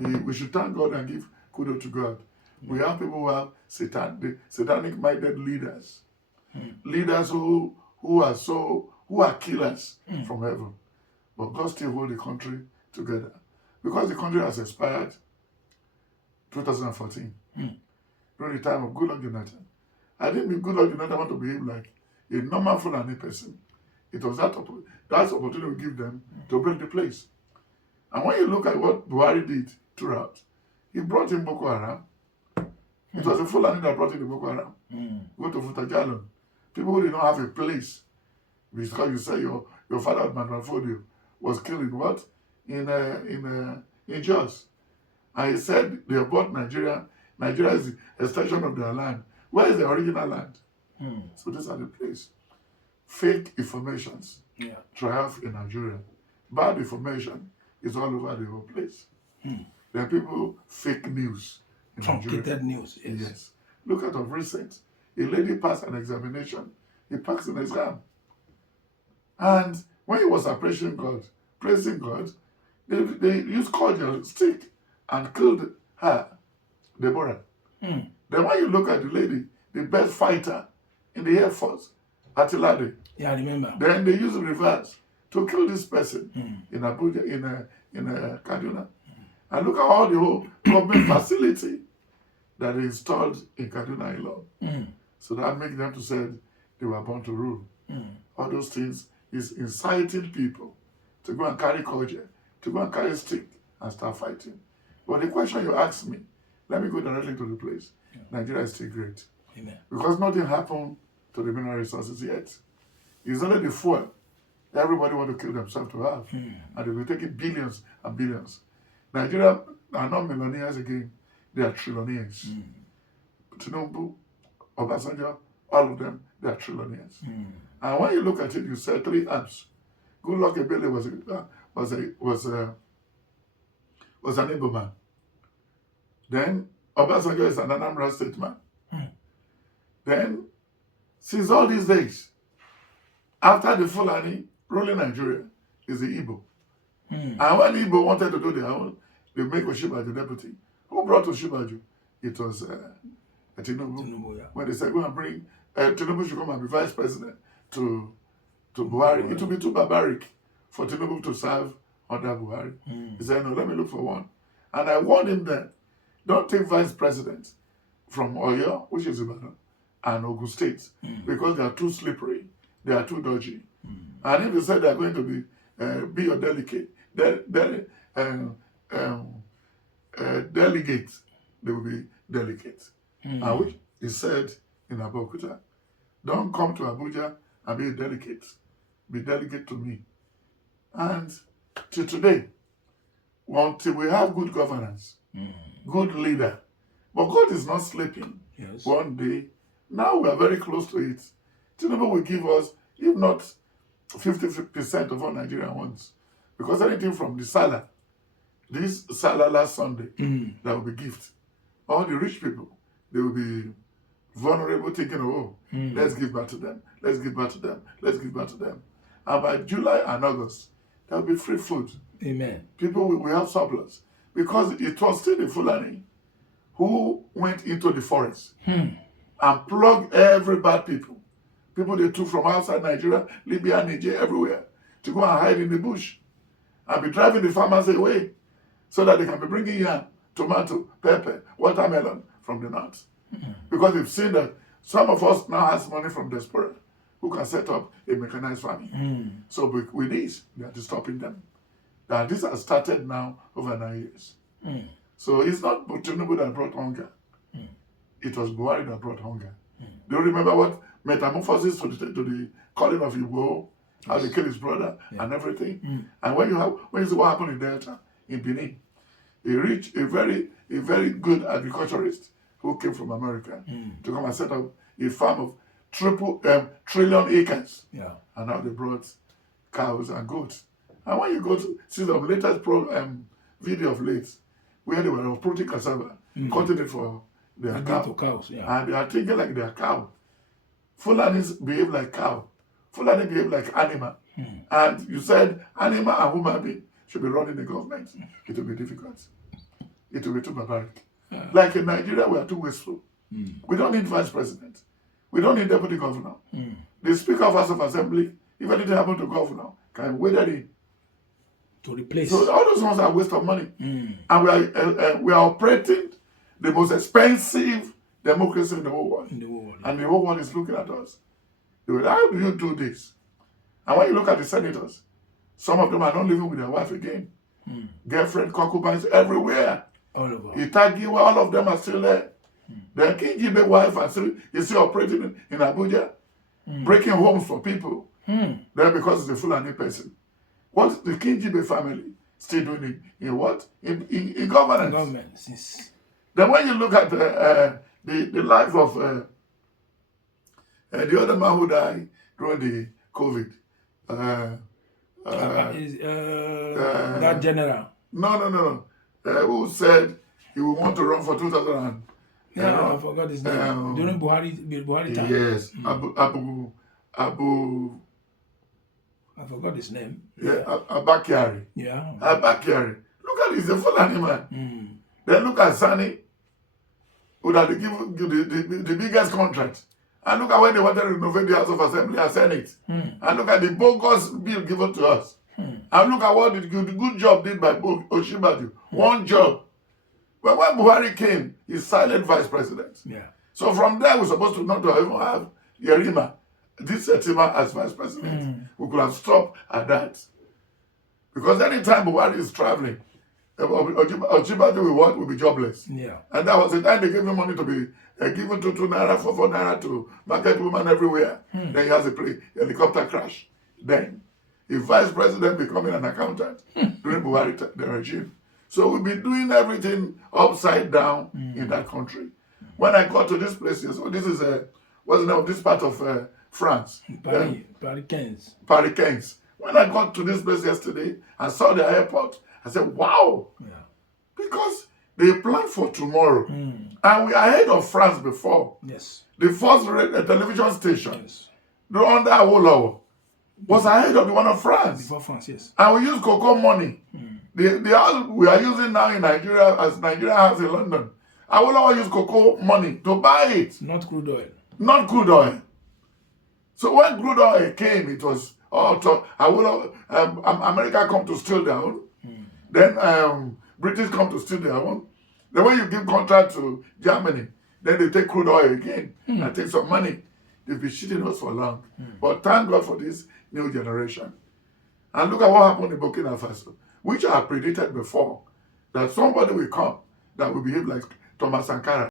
We should thank God and give kudos to God. We have people who have satanic-minded leaders, leaders who are killers from heaven. But God still hold the country together because the country has expired 2014 during the time of Goodluck Jonathan. I didn't mean Goodluck Jonathan want to behave like a normal Fulani person. It was that opportunity we give them to break the place. And when you look at what Buhari did throughout, he brought in Boko Haram. It was a Fulani that brought in the Boko Haram. Go to Futajalon. People who did not have a place. Because you say your father, Manfafodio, was killed in what? In Jos. And he said they bought Nigeria. Nigeria is the extension of their land. Where is the original land? So these are the place. Fake informations triumph in Nigeria. Bad information is all over the whole place. There are people fake news in Nigeria. Truncated news, Yes. Look at of recent. A lady passed an examination. He passed an exam. And when he was praising God, they used cordial stick and killed her, Deborah. Then when you look at the lady, the best fighter in the Air Force, Atilade. Yeah, I remember. Then they used reverse to kill this person in Abuja, in Kaduna. And look at all the whole government facility that is installed in Kaduna alone. So that makes them to say they were born to rule. All those things is inciting people to go and carry culture, to go and carry stick and start fighting. But the question you asked me, let me go directly to the place. Nigeria is still great. Amen. Because nothing happened to the mineral resources yet. It's only the fuel everybody want to kill themselves to have. And they will take it billions and billions. Nigeria are not millionaires again. They are trillionaires. Tinubu, Obasanjo, all of them, they are trillionaires. And when you look at it, you say 3 amps. Goodluck Ebele was an Igbo man. Then Obasanjo is an Anambra State man. Then, since all these days, after the Fulani ruling Nigeria is the Igbo. And when Igbo wanted to do their own, they make Oshibaju deputy. Who brought Oshibaju? It was Tinubu. When they said, go and bring, Tinubu should come and be vice president to Buhari. It will be too barbaric for Tinubu to serve under Buhari. He said, no, let me look for one. And I warned him then, don't take vice president from Oyo, which is Ibadan, and Ogun State, because they are too slippery, they are too dodgy. And if you said they are going to be your delegate, delegate, they will be delegate. And which he said in Abeokuta, don't come to Abuja and be a delegate. Be delegate to me. And till today, until we have good governance, good leader, but God is not sleeping. Yes. One day, now we are very close to it. Tinubu will give us, if not 50% of what Nigeria wants. Because anything from the Salah, this Salah last Sunday, that will be gift. All the rich people, they will be vulnerable, thinking, oh, let's give back to them, let's give back to them, let's give back to them. And by July and August, there will be free food. Amen. People will have surplus. Because it was still the Fulani who went into the forest and plugged every bad people. People they took from outside Nigeria, Libya, Niger, everywhere, to go and hide in the bush and be driving the farmers away so that they can be bringing yam, tomato, pepper, watermelon from the north. Because they've seen that some of us now has money from diaspora who can set up a mechanized farming. So with this, we are stopping them. Now, this has started now over 9 years. So it's not Tinubu that brought hunger. It was Buhari that brought hunger. Do you remember what metamorphosis to the calling of Igbo, how they killed his brother and everything? And when you see what happened in Delta, in Benin, a very good agriculturist who came from America to come and set up a farm of trillion acres. And now they brought cows and goats. And when you go to see the latest video of late, where they were uprooting cassava, cutting it for their cows, and they are thinking like they are cow. Fulanis behave like cow. Fulani behave like animal. And you said animal and human being should be running the government. It will be difficult. it will be too barbaric. Like in Nigeria, we are too wasteful. We don't need vice president. We don't need deputy governor. The Speaker of House of Assembly, if anything happened to governor, can wait it in. To replace. So all those ones are a waste of money. And we are operating the most expensive democracy in the whole world. And the whole world is looking at us. They will, how do you do this? And when you look at the senators, some of them are not living with their wife again. Girlfriend, concubines everywhere. All over. Itagiwa, all of them are still there. Then King Jibe wife is still operating in Abuja, breaking homes for people. Then because it's a Fulani person. What's the King Jibe family still doing in what? In governance. Government. Yes. Then when you look at the life of the other man who died during the COVID, that general. No. Who said he would want to run for 2000? Yeah, I forgot his name. During Buhari time. Yes, Abu. I forgot his name. Yeah, Abakari. Yeah. Abakari. Look at he's a Fulani man. Then look at Sani, who had given the biggest contract. And look at when they wanted to renovate the House of Assembly and Senate. And look at the bogus bill given to us. And look at what the good job did by Oshibadu. One job. But when Buhari came, he's silent vice president. Yeah. So from there, we're supposed to not even have Yerima, this Etima as vice president. We could have stopped at that. Because anytime Buhari is traveling, Oshibadu will be jobless. Yeah. And that was the time they gave him money to be given to 2 naira, 4 naira to market women everywhere. Then he has a helicopter crash. Then, the vice president becoming an accountant during Buhari the regime. So we'll be doing everything upside down in that country. When I got to this place, so this is what's the name of this part of France? Paris. When I got to this place yesterday and saw the airport, I said, wow. Yeah. Because they planned for tomorrow. And we are ahead of France before. Yes. The first television station, under Awolowo, was ahead of the one of France. Before France, yes. And we use cocoa money. The house we are using now in Nigeria, as Nigeria has in London, Awolowo use cocoa money to buy it. Not crude oil. Not crude oil. So when crude oil came, it was America come to steal their own. Then British come to steal their own. Then when you give contract to Germany, then they take crude oil again and take some money. They've been cheating us for long. But thank God for this new generation. And look at what happened in Burkina Faso, which I predicted before, that somebody will come that will behave like Thomas Sankara.